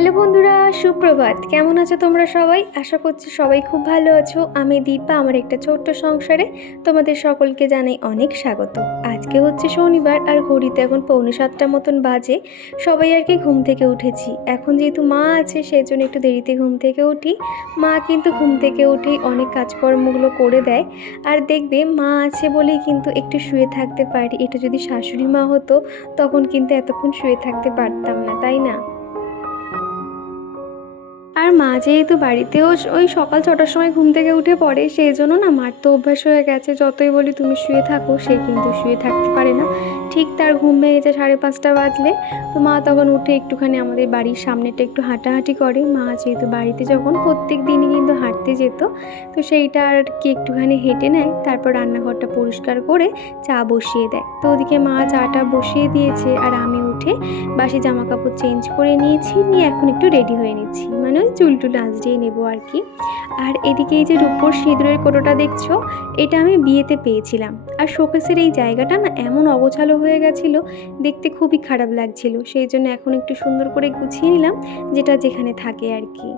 Hello বন্ধুরা, সুপ্রভাত। কেমন আছো তোমরা সবাই? আশা করছি সবাই খুব ভালো আছো। আমি দীপা, আমার একটা ছোট্ট সংসারে তোমাদের সকলকে জানাই অনেক স্বাগত। আজকে হচ্ছে শনিবার আর ঘড়িতে এখন পৌনে সাতটা মতন বাজে। সবাই আর কি ঘুম থেকে উঠেছি। এখন যেহেতু মা আছে সেই জন্য একটু দেরিতে ঘুম থেকে উঠি। মা কিন্তু ঘুম থেকে উঠেই অনেক কাজকর্মগুলো করে দেয়। আর দেখবে মা আছে বলেই কিন্তু একটু শুয়ে থাকতে পারি। এটা যদি শাশুড়ি মা হতো, তখন কিন্তু এতক্ষণ শুয়ে থাকতে পারতাম না, তাই না? আর মা যেহেতু বাড়িতেও ওই সকাল ছটার সময় ঘুম থেকে উঠে পড়ে, সেই জন্য না মার তো অভ্যাস হয়ে গেছে। যতই বলি তুমি শুয়ে থাকো, সে কিন্তু শুয়ে থাকতে পারে না। ঠিক তার ঘুম ভেঙে যায় সাড়ে পাঁচটা বাজলে। তো মা তখন উঠে একটুখানি আমাদের বাড়ির সামনেটা একটু হাঁটাহাঁটি করে। মা যেহেতু বাড়িতে যখন প্রত্যেক দিনই কিন্তু হাঁটতে যেত, তো সেইটা আর কি একটুখানি হেঁটে নেয়। তারপর রান্নাঘরটা পরিষ্কার করে চা বসিয়ে দেয়। তো ওদিকে মা চাটা বসিয়ে দিয়েছে আর আমি উঠে বাসি জামা কাপড় চেঞ্জ করে নিয়েছি, নিয়ে এখন একটু রেডি হয়ে নিচ্ছি। মানে ওই চুল টুল আঁচড়িয়ে নেব আর কি। আর এদিকে এই যে রূপোর সিঁদুরের কোটোটা দেখছ, এটা আমি বিয়েতে পেয়েছিলাম। আর শোকেসের এই জায়গাটা না এমন অগোছালো হয়ে গেছিল, দেখতে খুবই খারাপ লাগছিল। সেই জন্য এখন একটু সুন্দর করে গুছিয়ে নিলাম, যেটা যেখানে থাকে আর কি।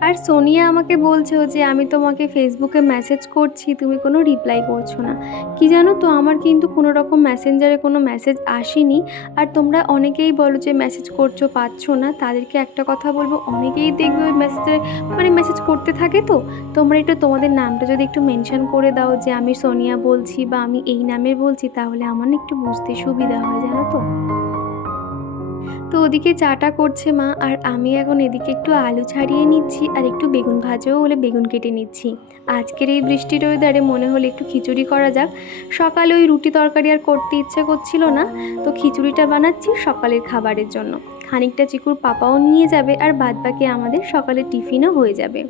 আর সোনিয়া আমাকে বলছো যে, আমি তোমাকে ফেসবুকে মেসেজ করছি, তুমি কোনো রিপ্লাই করছ না। কি জানো তো, আমার কিন্তু কোনো রকম মেসেঞ্জারে কোনো মেসেজ আসেনি। আর তোমরা অনেকেই বলো যে মেসেজ করছ, পাচ্ছ না। তাদেরকে একটা কথা বলব, অনেকেই দেখবে ওই মেসেজে মানে মেসেজ করতে থাকে তো। তোমরা একটু তোমাদের নামটা যদি একটু মেনশন করে দাও যে, আমি সোনিয়া বলছি বা আমি এই নামের বলছি, তাহলে আমার একটু বুঝতে সুবিধা হয়, জানো তো? তো ওদিকে চাটা করছে মা, আর আমি এখন এদিকে একটু আলু ছাড়িয়ে নিচ্ছি আর একটু বেগুন ভাজাও হলে বেগুন কেটে নিচ্ছি। আজকের এই বৃষ্টির ওয়েদারে মনে হলো একটু খিচুড়ি করা যাক। সকালে ওই রুটি তরকারি আর করতে ইচ্ছে করছিল না, তো খিচুড়িটা বানাচ্ছি সকালের খাবারের জন্য। খানিকটা চিকুর পাপাও নিয়ে যাবে আর বাদবাকি আমাদের সকালের টিফিনও হয়ে যাবে।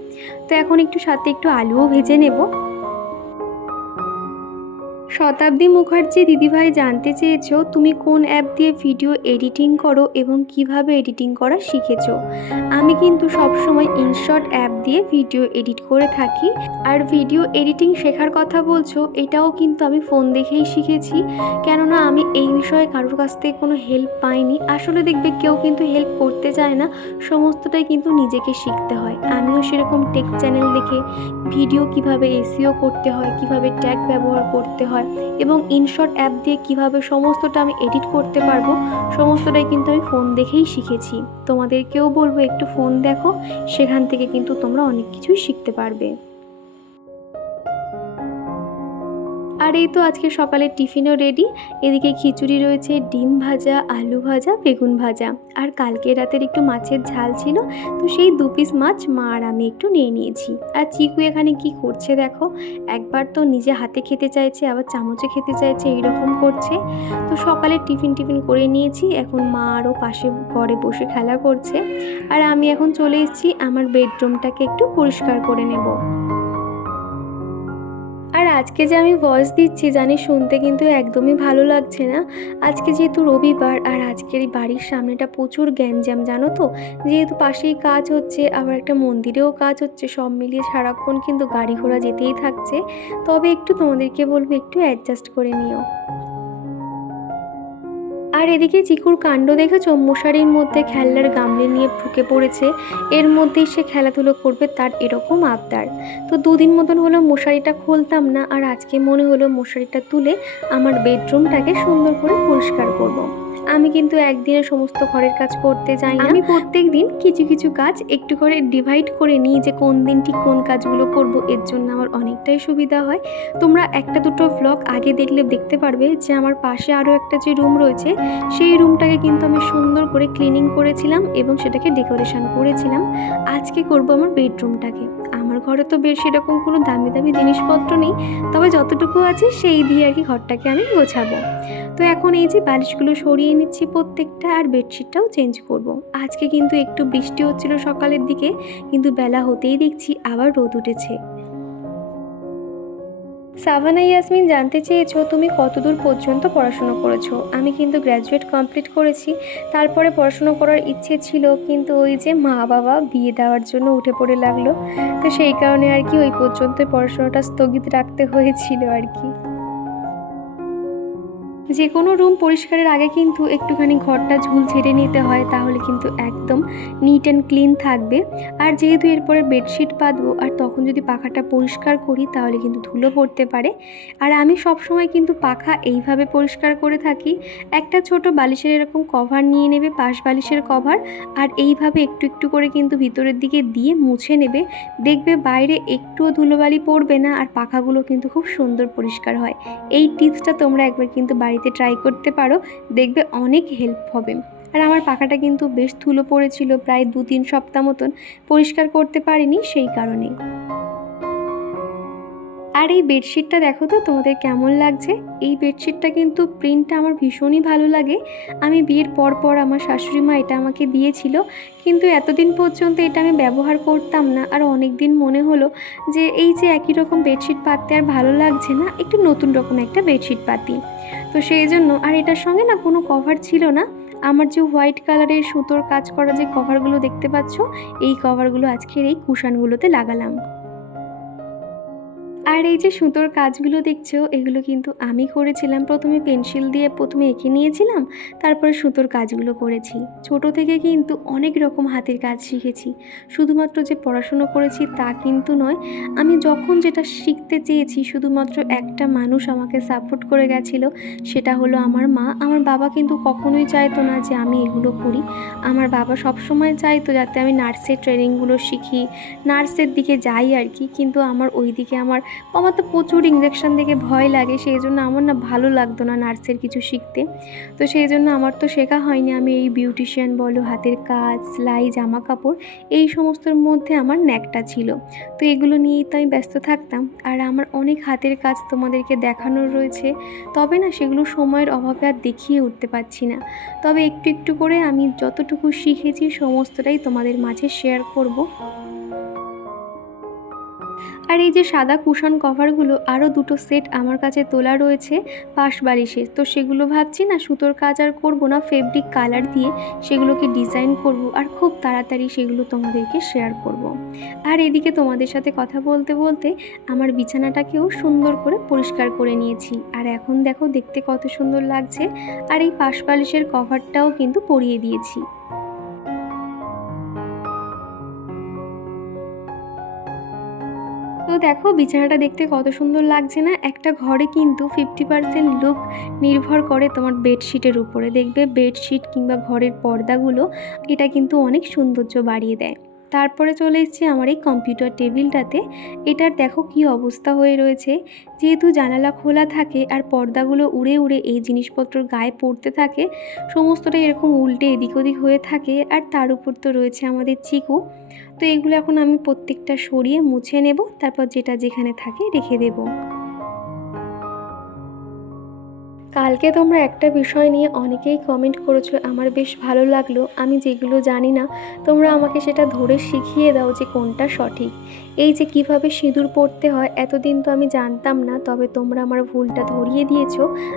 তো এখন একটু সাথে একটু আলুও ভেজে নেব। শতাব্দী মুখার্জি দিদিভাই জানতে চেয়েছো তুমি কোন অ্যাপ দিয়ে ভিডিও এডিটিং করো এবং কীভাবে এডিটিং করা শিখেছো? আমি কিন্তু সবসময় ইনশর্ট অ্যাপ দিয়ে ভিডিও এডিট করে থাকি। আর ভিডিও এডিটিং শেখার কথা বলছো, এটাও কিন্তু আমি ফোন দেখেই শিখেছি। কেননা আমি এই বিষয়ে কারোর কাছ থেকে কোনো হেল্প পাইনি। আসলে দেখবে কেউ কিন্তু হেল্প করতে চায় না, সমস্তটাই কিন্তু নিজেকে শিখতে হয়। আমিও সেরকম টেক চ্যানেল দেখে ভিডিও কীভাবে এসিও করতে হয়, কীভাবে ট্যাগ ব্যবহার করতে হয় এবং ইনশট অ্যাপ দিয়ে কীভাবে সমস্তটা আমি এডিট করতে পারব, সমস্তটাই কিন্তু আমি ফোন দেখেই শিখেছি। তোমাদেরকেও বলব একটু ফোন দেখো, সেখান থেকে কিন্তু তোমরা অনেক কিছুই শিখতে পারবে। আর এই তো আজকে সকালের টিফিনও রেডি এদিকে খিচুড়ি রয়েছে, ডিম ভাজা, আলু ভাজা, বেগুন ভাজা। আর কালকে রাতের একটু মাছের ঝাল ছিল, তো সেই দু পিস মাছ মা আর আমি একটু নিয়ে নিয়েছি। আর চিকু এখানে কি করছে দেখো? একবার তো নিজে হাতে খেতে চাইছে, আবার চামচে খেতে চাইছে, এইরকম করছে। তো সকালে টিফিন টিফিন করে নিয়েছি, এখন মা আরও পাশে ঘরে বসে খেলা করছে। আর আমি এখন চলে এসেছি, আমার বেডরুমটাকে একটু পরিষ্কার করে নেব। আজকে যে আমি ভয়েস দিচ্ছি জানি শুনতে কিন্তু একদমই ভালো লাগছে না। আজকে যেহেতু রবিবার আর আজকের এই বাড়ির সামনেটা প্রচুর গ্যাঞ্জাম, জানো তো? যেহেতু পাশেই কাজ হচ্ছে, আবার একটা মন্দিরেও কাজ হচ্ছে, সব মিলিয়ে সারাক্ষণ কিন্তু গাড়ি ঘোড়া যেতেই থাকছে। তবে একটু তোমাদেরকে বলব, একটু অ্যাডজাস্ট করে নিও। আর এদিকে চিকুর কাণ্ড দেখেছ মশারির মধ্যে খেলার গামলে নিয়ে ঢুকে পড়েছে। এর মধ্যেই সে খেলাধুলো করবে তার এরকম আবদার। তো দুদিন মতন হলো মশারিটা খুলতাম না, আর আজকে মনে হলো মশারিটা তুলে আমার বেডরুমটাকে সুন্দর করে পরিষ্কার করব। আমি কিন্তু একদিনে সমস্ত ঘরের কাজ করতে যাই আমি প্রত্যেক দিন কিছু কিছু কাজ একটু করে ডিভাইড করে নিই যে কোন দিন ঠিক কোন কাজগুলো করব। এর জন্য আমার অনেকটাই সুবিধা হয়। তোমরা একটা দুটো ভ্লগ আগে দেখলে দেখতে পারবে যে আমার পাশে আরও একটা যে রুম রয়েছে, সেই রুমটাকে কিন্তু আমি সুন্দর করে ক্লিনিং করেছিলাম এবং সেটাকে ডেকোরেশন করেছিলাম। আজকে করব আমার বেডরুমটাকে আমার ঘরে তো বেশ সেরকম কোনো দামি দামি জিনিসপত্র নেই, তবে যতটুকু আছে সেই দিয়ে আর কি ঘরটাকে আমি গোছাবো তো এখন এই যে বালিশগুলো সরিয়ে নিচ্ছি প্রত্যেকটা আর বেডশিটটাও চেঞ্জ করব। আজকে কিন্তু একটু বৃষ্টি হচ্ছিল সকালের দিকে, কিন্তু বেলা হতেই দেখছি আবার রোদ উঠেছে সাভানা ইয়াসমিন জানতে চেয়েছো তুমি কতদূর পর্যন্ত পড়াশুনো করেছ? আমি কিন্তু গ্র্যাজুয়েট কমপ্লিট করেছি, তারপরে পড়াশুনো করার ইচ্ছে ছিল, কিন্তু ওই যে মা বাবা বিয়ে দেওয়ার জন্য উঠে পড়ে লাগল। তো সেই কারণে আর কি ওই পর্যন্ত পড়াশোনাটা স্থগিত রাখতে হয়েছিল আর কি। যে কোনো রুম পরিষ্কারের আগে কিন্তু একটুখানি ঘরটা ঝুল ছেড়ে নিতে হয়, তাহলে কিন্তু একদম নিট অ্যান্ড ক্লিন থাকবে। আর যেহেতু এরপরে বেডশিট পাতবো আর তখন যদি পাখাটা পরিষ্কার করি, তাহলে কিন্তু ধুলো পড়তে পারে। আর আমি সবসময় কিন্তু পাখা এইভাবে পরিষ্কার করে থাকি, একটা ছোট বালিশের এরকম কভার নিয়ে নেবে, পাশ বালিশের কভার আর এইভাবে একটু একটু করে কিন্তু ভিতরের দিকে দিয়ে মুছে নেবে। দেখবে বাইরে একটুও ধুলোবালি পড়বে না, আর পাখাগুলো কিন্তু খুব সুন্দর পরিষ্কার হয়। এই টিপসটা তোমরা একবার কিন্তু বাড়িতে ট্রাই করতে পারো, দেখবে অনেক হেল্প হবে। আর আমার পাখাটা কিন্তু বেশ ধুলো পড়েছিল, প্রায় দু তিন সপ্তাহ মতন পরিষ্কার করতে পারিনি সেই কারণে আর এই বেডশিটটা দেখো তো, তোমাদের কেমন লাগছে? এই বেডশিটটা কিন্তু প্রিন্টটা আমার ভীষণই ভালো লাগে। আমি বিয়ের পর পর আমার শাশুড়ি মা এটা আমাকে দিয়েছিল, কিন্তু এতদিন পর্যন্ত এটা আমি ব্যবহার করতাম না। আর অনেক দিন মনে হলো যে এই যে একই রকম বেডশিট পাততে আর ভালো লাগছে না, একটু নতুন রকম একটা বেডশিট পাতি। তো সেই জন্য আর এটার সঙ্গে না কোনো কভার ছিল না। আমার যে হোয়াইট কালারের সুতোর কাজ করা যে কভারগুলো দেখতে পাচ্ছ, এই কভারগুলো আজকের এই কুশানগুলোতে লাগালাম। আর এই যে সুতোর কাজগুলো দেখছ, এগুলো কিন্তু আমি করেছিলাম। প্রথমে পেন্সিল দিয়ে প্রথমে এঁকে নিয়েছিলাম, তারপরে সুতোর কাজগুলো করেছি। ছোট থেকে কিন্তু অনেক রকম হাতের কাজ শিখেছি। শুধুমাত্র যে পড়াশুনো করেছি তা কিন্তু নয়, আমি যখন যেটা শিখতে চেয়েছি, শুধুমাত্র একটা মানুষ আমাকে সাপোর্ট করে গেছিল, সেটা হলো আমার মা। আমার বাবা কিন্তু কখনোই চাইতো না যে আমি এগুলো করি। আমার বাবা সবসময় চাইতো যাতে আমি নার্সের ট্রেনিংগুলো শিখি, নার্সের দিকে যাই আর কি। কিন্তু আমার ওই দিকে আমার আমার তো প্রচুর ইঞ্জেকশন দেখে ভয় লাগে, সেই জন্য আমার না ভালো লাগতো না নার্সের কিছু শিখতে। তো সেই জন্য আমার তো শেখা হয়নি আমি এই বিউটিশিয়ান বলো, হাতের কাজ, সেলাই জামা কাপড় এই সমস্তর মধ্যে আমার ন্যাকটা ছিল। তো এগুলো নিয়েই তো আমি ব্যস্ত থাকতাম। আর আমার অনেক হাতের কাজ তোমাদেরকে দেখানোর রয়েছে। তবে না সেগুলো সময়ের অভাবে আর দেখিয়ে উঠতে পারছি না। তবে একটু একটু করে আমি যতটুকু শিখেছি সমস্তটাই তোমাদের মাঝে শেয়ার করব। আর এই যে সাদা কুশন কভারগুলো, আরও দুটো সেট আমার কাছে তোলা রয়েছে পাশ বালিশে। তো সেগুলো ভাবছি না সুতোর কাজ আর করব না ফেব্রিক কালার দিয়ে সেগুলোকে ডিজাইন করব আর খুব তাড়াতাড়ি সেগুলো তোমাদেরকে শেয়ার করব। আর এদিকে তোমাদের সাথে কথা বলতে বলতে আমার বিছানাটাকেও সুন্দর করে পরিষ্কার করে নিয়েছি। আর এখন দেখো দেখতে কত সুন্দর লাগছে। আর এই পাশ বালিশের কভারটাও কিন্তু পরিয়ে দিয়েছি। দেখো, বিছানাটা দেখতে কত সুন্দর লাগছে না? একটা ঘরে কিন্তু ফিফটি পার্সেন্ট লুক নির্ভর করে তোমার বেডশিটের উপরে। দেখবে বেডশিট কিংবা ঘরের পর্দাগুলো, এটা কিন্তু অনেক সৌন্দর্য বাড়িয়ে দেয়। তারপরে চলে এসেছি আমার এই কম্পিউটার টেবিলটাতে। এটার দেখো কি অবস্থা হয়ে রয়েছে। যেহেতু জানালা খোলা থাকে আর পর্দাগুলো উড়ে উড়ে এই জিনিসপত্র গায়ে পড়তে থাকে সমস্তটা এরকম উল্টে এদিক ওদিক হয়ে থাকে আর তার উপর তো রয়েছে আমাদের চিকু। তো এগুলো এখন আমি প্রত্যেকটা সরিয়ে মুছে নেব, তারপর যেটা যেখানে থাকে রেখে দেবো। কালকে তোমরা একটা বিষয় নিয়ে অনেকেই কমেন্ট করেছ, আমার বেশ ভালো লাগল। আমি যেগুলো জানি না, তোমরা আমাকে সেটা ধরে শিখিয়ে দাও যে কোনটা সঠিক। এই যে কীভাবে সিঁদুর পড়তে হয়, এতদিন তো আমি জানতাম না, তবে তোমরা আমার ভুলটা ধরিয়ে দিয়েছ।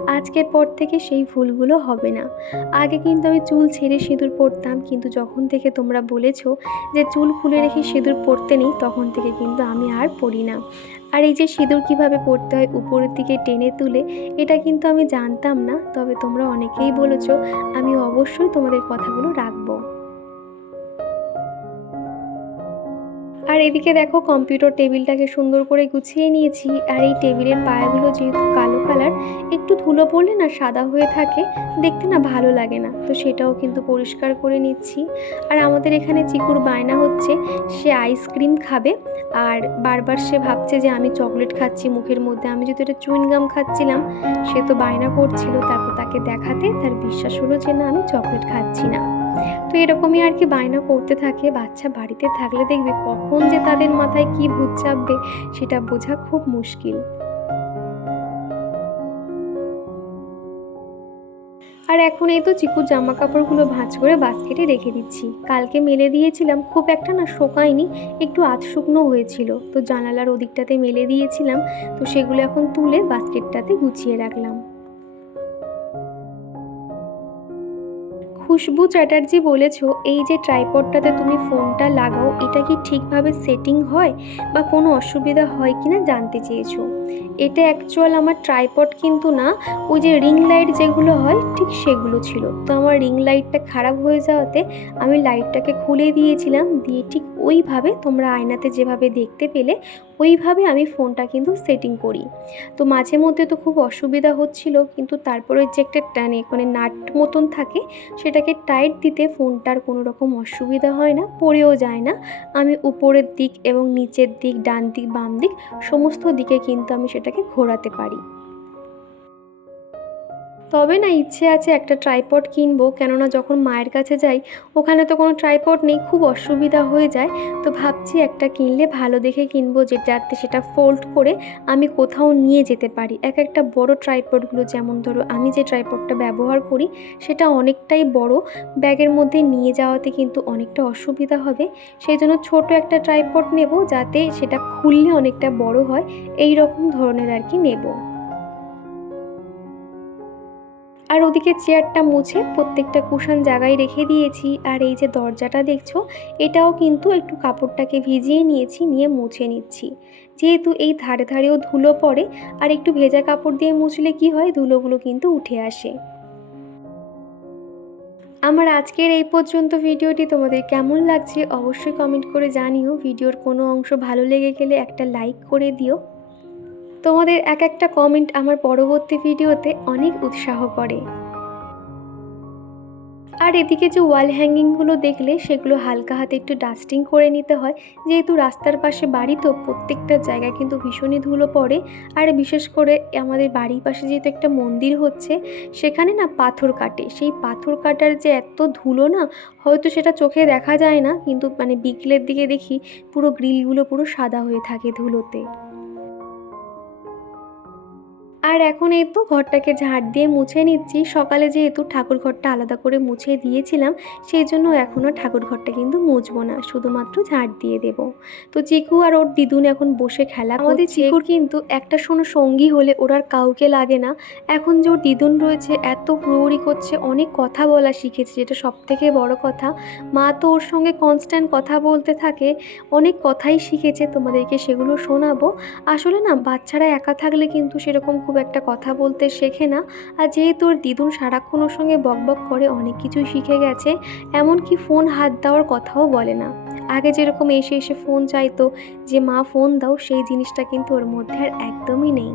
আজকের পর থেকে সেই ভুলগুলো হবে না। আগে কিন্তু আমি চুল ছেড়ে সিঁদুর পরতাম কিন্তু যখন থেকে তোমরা বলেছ যে চুল খুলে রেখে সিঁদুর পরতে নেই, তখন থেকে কিন্তু আমি আর পড়ি না। আর এই যে সিঁদুর কীভাবে পড়তে হয় উপরের দিকে টেনে তুলে, এটা কিন্তু আমি জানতাম না। তবে তোমরা অনেকেই বলেছ আমি অবশ্যই তোমাদের কথাগুলো রাখব। আর এদিকে দেখো কম্পিউটার টেবিলটাকে সুন্দর করে গুছিয়ে নিয়েছি। আর এই টেবিলের পায়াগুলো যেহেতু কালো কালার, একটু ধুলো পড়লে না সাদা হয়ে থাকে, দেখতে না ভালো লাগে না। তো সেটাও কিন্তু পরিষ্কার করে নিচ্ছি। আর আমাদের এখানে চিকুর বায়না হচ্ছে, সে আইসক্রিম খাবে। আর বারবার সে ভাবছে যে আমি চকলেট খাচ্ছি, মুখের মধ্যে আমি যেহেতু এটা চুইনগাম খাচ্ছিলাম, সে তো বায়না করছিল, তারপর তাকে দেখাতে তার বিশ্বাস হলো যে না, আমি চকলেট খাচ্ছি না। তো এরকমই আর কি বায়না করতে থাকে, বাচ্চা বাড়িতে থাকলে দেখবে কখন যে তাদের মাথায় কি ভূত চাপবে সেটা বোঝা খুব মুশকিল। আর এখন এই তো চিকুর জামা কাপড়গুলো ভাঁজ করে বাস্কেটে রেখে দিচ্ছি। কালকে মেলে দিয়েছিলাম, খুব একটা না শোকায়নি, একটু আধ শুকনো হয়েছিল। তো জানালার ওদিকটাতে মেলে দিয়েছিলাম, তো সেগুলো এখন তুলে বাস্কেটটাতে গুছিয়ে রাখলাম। খুশবু চ্যাটার্জি বলেছ, এই যে ট্রাইপডটাতে তুমি ফোনটা লাগাও, এটা কি ঠিকভাবে সেটিং হয় বা কোনো অসুবিধা হয় কি না জানতে চেয়েছো? এটা অ্যাকচুয়াল আমার ট্রাইপড কিন্তু না, ওই যে রিং লাইট যেগুলো হয়, ঠিক সেগুলো ছিল। তো আমার রিং লাইটটা খারাপ হয়ে যাওয়াতে আমি লাইটটাকে খুলে দিয়েছিলাম, দিয়ে ঠিক ওইভাবে তোমরা আয়নাতে যেভাবে দেখতে পেলে ওইভাবে আমি ফোনটা কিন্তু সেটিং করি। তো মাঝে মধ্যে তো খুব অসুবিধা হচ্ছিল, কিন্তু তারপরে যে একটা টানে মানে নাট মতন থাকে, সেটাকে টাইট দিতে ফোনটার কোনো রকম অসুবিধা হয় না, পড়েও যায় না। আমি উপরের দিক এবং নিচের দিক, ডান দিক, বাম দিক, সমস্ত দিকে কিন্তু আমি সেটাকে ঘোরাতে পারি। তবে না ইচ্ছে আছে একটা ট্রাইপড কিনবো, কেননা যখন মায়ের কাছে যাই, ওখানে তো কোনো ট্রাইপড নেই, খুব অসুবিধা হয়ে যায়। তো ভাবছি একটা কিনলে ভালো দেখে কিনবো যেটাতে সেটা ফোল্ড করে আমি কোথাও নিয়ে যেতে পারি। এক একটা বড় ট্রাইপডগুলো, যেমন ধরো আমি যে ট্রাইপডটা ব্যবহার করি, সেটা অনেকটাই বড়। ব্যাগের মধ্যে নিয়ে যাওয়াতে কিন্তু অনেকটা অসুবিধা হবে। সেই জন্য ছোট একটা ট্রাইপড নেব, যাতে সেটা খুললে অনেকটা বড় হয়। এই রকম ধরনের আর কি নেব। আর ওদিকে চেয়ারটা মুছে প্রত্যেকটা কুশন জায়গায় রেখে দিয়েছি। আর এই যে দরজাটা দেখছ, এটাও কিন্তু একটু কাপড়টাকে ভিজিয়ে নিয়েছি, নিয়ে মুছে নিচ্ছি। যেহেতু এই ধারে ধারেও ধুলো পড়ে, আর একটু ভেজা কাপড় দিয়ে মুছলে কি হয়, ধুলোগুলো কিন্তু উঠে আসে। আমার আজকের এই পর্যন্ত ভিডিওটি তোমাদের কেমন লাগছে, অবশ্যই কমেন্ট করে জানিও। ভিডিওর কোনো অংশ ভালো লেগে গেলে একটা লাইক করে দিও। তোমাদের এক একটা কমেন্ট আমার পরবর্তী ভিডিওতে অনেক উৎসাহ করে। আর এদিকে যে ওয়াল হ্যাঙ্গিংগুলো দেখলে, সেগুলো হালকা হাতে একটু ডাস্টিং করে নিতে হয়। যেহেতু রাস্তার পাশে বাড়ি, তো প্রত্যেকটা জায়গায় কিন্তু ভীষণই ধুলো পড়ে। আর বিশেষ করে আমাদের বাড়ির পাশে যেহেতু একটা মন্দির হচ্ছে, সেখানে না পাথর কাটে। সেই পাথর কাটার যে এত ধুলো না, হয়তো সেটা চোখে দেখা যায় না, কিন্তু মানে বিকেলের দিকে দেখি পুরো গ্রিলগুলো পুরো সাদা হয়ে থাকে ধুলোতে। আর এখন এই তো ঘরটাকে ঝাড় দিয়ে মুছে নিচ্ছি। সকালে যেহেতু ঠাকুর ঘরটা আলাদা করে মুছে দিয়েছিলাম সেই জন্য এখনও ঠাকুর ঘরটা কিন্তু মুছবো না শুধুমাত্র ঝাড় দিয়ে দেব। তো চিকু আর ওর দিদুন এখন বসে খেলা আমাদের চিকুর কিন্তু একটা শোনো সঙ্গী হলে ওর আর কাউকে লাগে না। এখন যে ওর দিদুন রয়েছে এত প্রৌরি করছে অনেক কথা বলা শিখেছে যেটা সব থেকে বড় কথা। মা তো ওর সঙ্গে কনস্ট্যান্ট কথা বলতে থাকে অনেক কথাই শিখেছে তোমাদেরকে সেগুলো শোনাবো। আসলে না বাচ্চারা একা থাকলে কিন্তু সেরকম খুব একটা কথা বলতে শেখে না। আর যেহেতু ওর দিদুন সারাক্ষণ ওর সঙ্গে বকবক করে, অনেক কিছু শিখে গেছে, এমনকি ফোন হাত দেওয়ার কথাও বলে না। আগে যেরকম এসে এসে ফোন চাইতো যে, মা, ফোন দাও সেই জিনিসটা কিন্তু ওর মধ্যে আর একদমই নেই।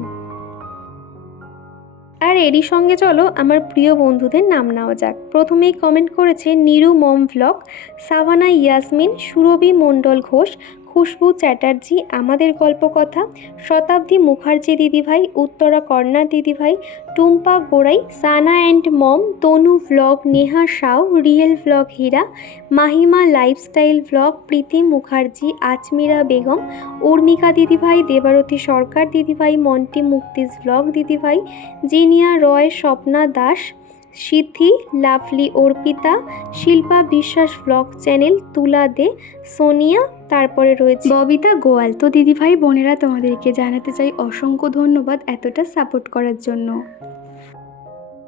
আর এরই সঙ্গে চলো, আমার প্রিয় বন্ধুদের নাম নেওয়া যাক। প্রথমেই কমেন্ট করেছে নিরু মম ভ্লগ সাভানা ইয়াসমিন, সুরভি মণ্ডল ঘোষ খুশবু চ্যাটার্জি, আমাদের গল্পকথা, শতাব্দী মুখার্জি দিদিভাই, উত্তরা কর্ণা দিদিভাই, Tumpa Gorai, Sana and mom, Tanu vlog Neha Shaw, real vlog Hira, Mahima lifestyle vlog Priti Mukherjee Ajmira Begum, Urmika দিদিভাই, দেবারতী সরকার দিদিভাই, মন্টি মুক্তিস ভ্লগ দিদিভাই, জিনিয়া রয়, স্বপ্না দাস সিদ্ধি লাভলি অর্পিতা, শিল্পা বিশ্বাস ভ্লগ চ্যানেল তুলা দে, সোনিয়া, তারপরে রয়েছে ববিতা গোয়াল। তো দিদিভাই, বোনেরা, তোমাদেরকে জানাতে চাই অসংখ্য ধন্যবাদ এতটা সাপোর্ট করার জন্য।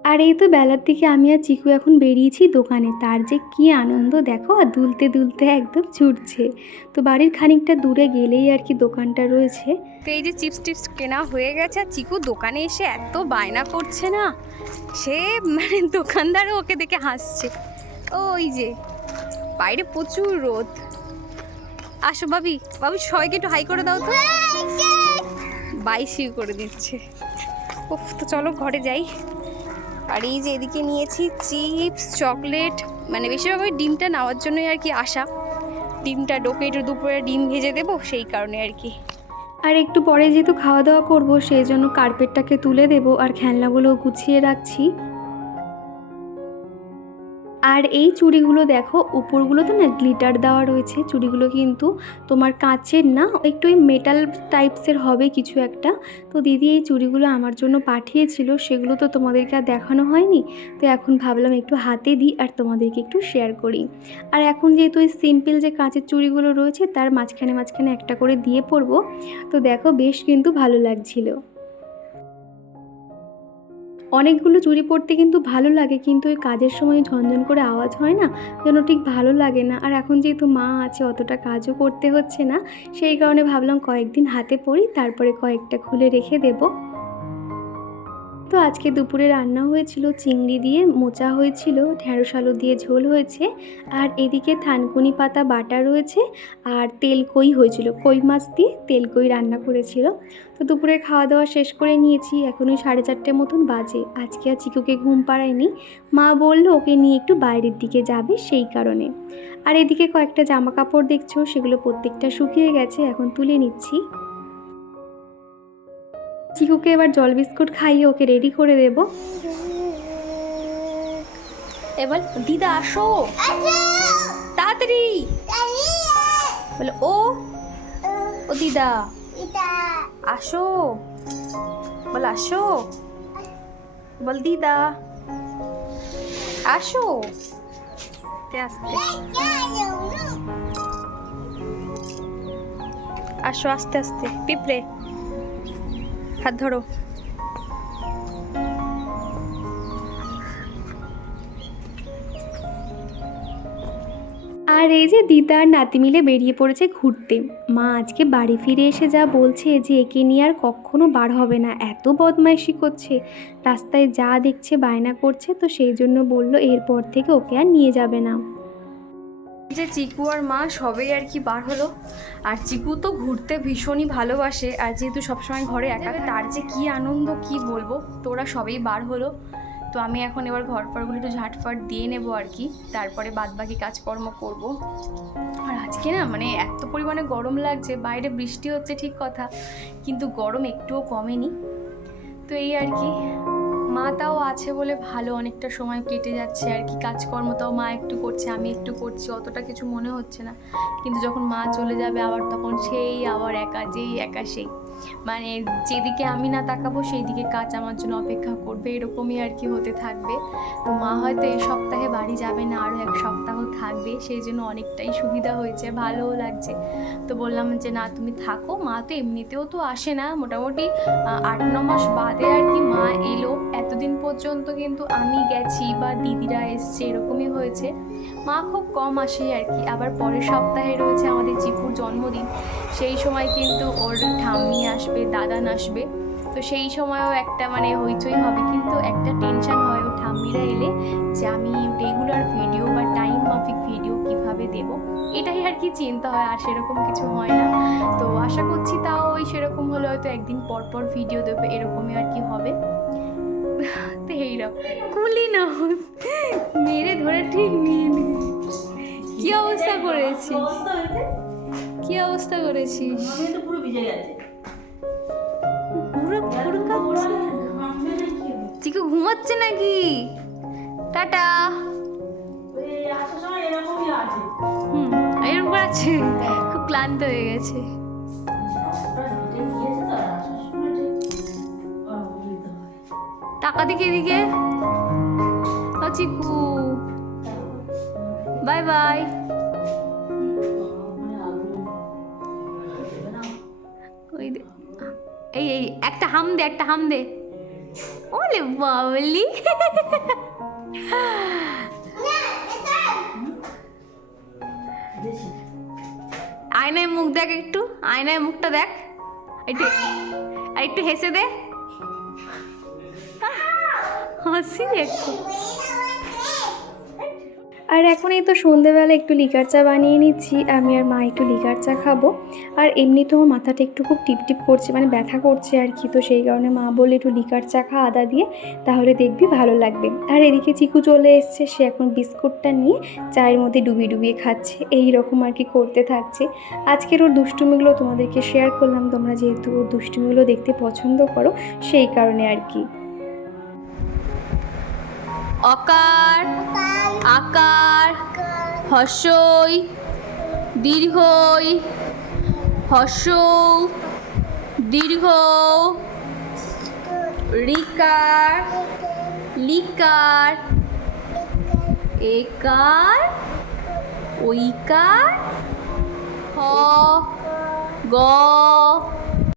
আর এই তো বেলার দিকে আমি আর চিকু এখন বেরিয়েছি দোকানে। তার যে কি আনন্দ, দেখো, আর দুলতে দুলতে একদম ছুটছে। তো বাড়ির খানিকটা দূরে গেলেই আর কি দোকানটা রয়েছে। তো এই যে চিপস টিপস কেনা হয়ে গেছে আর চিকু দোকানে এসে এত বায়না করছে না, সে মানে দোকানদারও ওকে দেখে হাসছে। ওই যে, বাইরে প্রচুর রোদ। আসো বাবি ভাবি সবাইকে একটু হাই করে দাও তো। বাইশি করে দিচ্ছে। ও তো চলো ঘরে যাই। আর এই যে এদিকে নিয়েছি চিপস, চকলেট মানে বেশিরভাগ ওই ডিমটা নেওয়ার জন্যই আর কি আসা। ডিমটা ডোকে একটু দুপুরে ডিম ভেজে দেবো, সেই কারণে আর কি। আর একটু পরে যেহেতু খাওয়া দাওয়া করব, সেই জন্য কার্পেটটাকে তুলে দেব আর খেলনাগুলো গুছিয়ে রাখছি। আর এই চুড়িগুলো দেখো, উপরগুলোতে না গ্লিটার দেওয়া রয়েছে। চুড়িগুলো কিন্তু তোমার কাচের না একটু ওই মেটাল টাইপসের হবে কিছু একটা। তো দিদি এই চুড়িগুলো আমার জন্য পাঠিয়েছিল, সেগুলো তো তোমাদেরকে আর দেখানো হয়নি। তো এখন ভাবলাম একটু হাতে দিই আর তোমাদেরকে একটু শেয়ার করি। আর এখন যেহেতু ওই সিম্পল যে কাঁচের চুড়িগুলো রয়েছে, তার মাঝখানে মাঝখানে একটা করে দিয়ে পরবো। তো দেখো বেশ কিন্তু ভালো লাগছিল। অনেকগুলো চুড়ি পরতে কিন্তু ভালো লাগে, কিন্তু ওই কাজের সময় ঝনঝন করে আওয়াজ হয় না, যেন ঠিক ভালো লাগে না। আর এখন যেহেতু মা আছে, অতটা কাজও করতে হচ্ছে না, সেই কারণে ভাবলাম কয়েকদিন হাতে পরি, তারপরে কয়েকটা খুলে রেখে দেবো। তো আজকে দুপুরে রান্না হয়েছিল চিংড়ি দিয়ে, মোচা হয়েছিল ঢ্যাঁড়স আলু দিয়ে ঝোল হয়েছে, আর এদিকে থানকুনি পাতা বাটা রয়েছে, আর তেল কই হয়েছিল, কই মাছ দিয়ে তেল কই রান্না করেছিল। তো দুপুরে খাওয়া দাওয়া শেষ করে নিয়েছি এখন ওই সাড়ে চারটে মতন বাজে, আজকে আর চিকুকে ঘুম পাড়ায়নি। মা বলল, ওকে নিয়ে একটু বাইরের দিকে যাবে সেই কারণে। আর এদিকে কয়েকটা জামা কাপড় দেখছ, সেগুলো প্রত্যেকটা শুকিয়ে গেছে, এখন তুলে নিচ্ছি। চিকুকে এবার জল বিস্কুট খাইয়ে ওকে রেডি করে দেব। এবার দিদা, আসো। তাড়াতাড়ি। বলে, ও ও দিদা। আসো। বল আসো। বল, দিদা। আসো। আস্তে আস্তে। আসো, আস্তে আস্তে। পিঁপড়ে। হাত ধরো। আর এই যে দিদা আর নাতি মিলে বেরিয়ে পড়েছে ঘুরতে। মা আজকে বাড়ি ফিরে এসে যা বলছে যে একে নিয়ে আর কখনো বার হবে না, এত বদমাইশি করছে। রাস্তায় যা দেখছে বায়না করছে, তো সেই জন্য বলল এরপর থেকে ওকে আর নিয়ে যাবে না। যে চিকু আর মা সবেই আর কি বার হলো। আর চিকু তো ঘুরতে ভীষণই ভালোবাসে, আর যেহেতু সবসময় ঘরে একা তার যে কি আনন্দ, কি বলব? তোরা সবেই বার হলো। তো আমি এখন এবার ঘর ফরগুলো একটু ঝাটফাট দিয়ে নেব আর কি। তারপরে বাদ বাকি কাজকর্ম করব। আর আজকে না মানে এত পরিমাণে গরম লাগছে, বাইরে বৃষ্টি হচ্ছে ঠিক কথা, কিন্তু গরম একটুও কমেনি। তো এই আর কি। মা তাও আছে বলে ভালো, অনেকটা সময় কেটে যাচ্ছে আর কি। কাজকর্ম তাও মা একটু করছে, আমি একটু করছি, অতটা কিছু মনে হচ্ছে না। কিন্তু যখন মা চলে যাবে আবার তখন সেই, আবার একা, যেই একা সেই। মানে যেদিকে আমি না তাকাবো সেই দিকে কাজ আমার জন্য অপেক্ষা করবে। এরকমই আর কি হতে থাকবে। তো মা হয়তো এই সপ্তাহে বাড়ি যাবে না আরও এক সপ্তাহ থাকবে। সেই জন্য অনেকটাই সুবিধা হয়েছে, ভালোও লাগছে। তো বললাম যে, না, তুমি থাকো। মা তো এমনিতেও তো আসে না। মোটামুটি আট, ন মাস বাদে আর কি মা এলো। এতদিন পর্যন্ত কিন্তু আমি গেছি বা দিদিরা এসছে, এরকমই হয়েছে। মা খুব কম আসে আর কি। আবার পরের সপ্তাহে রয়েছে আমাদের চিকুর জন্মদিন। সেই সময় কিন্তু ওর ঠাম্মি আসবে দাদান আসবে তো সেই সময়ও একটা মানে হইচই হবে, কিন্তু একটা টেনশন হয় ও ঠাম্মিরা এলে যে আমি রেগুলার ভিডিও বা টাইম মাফিক ভিডিও কীভাবে দেব? এটাই আর কি চিন্তা হয়, আর সেরকম কিছু হয় না। তো আশা করছি তাও ওই সেরকম হলে হয়তো একদিন পর পর ভিডিও দেবে, এরকমই আর কি হবে। তো এইরকম। কুলি না, মেরে ধরে ঠিক নিয়ে নি। কি অবস্থা করেছিস? কি অবস্থা করেছিস? পুরো ভিজে গেছে। চিকু ঘুমাচ্ছে নাকি? টাটা। হুম, এরকম আছে খুব ক্লান্ত হয়ে গেছে। টাকা দিকে এদিকে। Chiku bye bye. ওই এই এই, একটা হাম দে, একটা হাম দে। ওলে বাবলি। আয়নায় মুখ দেখ একটু, আয়নায় মুখটা দেখ। একটু, আর একটু হেসে দে। হাসি দেখো আর এখন এই তো সন্ধেবেলা, একটু লিকার চা বানিয়ে নিচ্ছি। আমি আর মা একটু লিকার চা খাব। আর এমনিতেও আমার মাথাটা একটু খুব টিপ টিপ করছে মানে ব্যথা করছে আর কি। তো সেই কারণে মা বলে একটু লিকার চা খা আদা দিয়ে, তাহলে দেখবি ভালো লাগবে। আর এদিকে চিকু চলে এসছে, সে এখন বিস্কুটটা নিয়ে চায়ের মধ্যে ডুবিয়ে ডুবিয়ে খাচ্ছে। এই রকম আর কি করতে থাকছে। আজকের ওর দুষ্টুমিগুলো তোমাদেরকে শেয়ার করলাম। তোমরা যেহেতু ওর দুষ্টুমিগুলো দেখতে পছন্দ করো, সেই কারণে আর কি। অকার! আকার হর্ষই দীর্ঘই হর্ষ দীর্ঘ রিকার লিকার একার ঐকার হ গ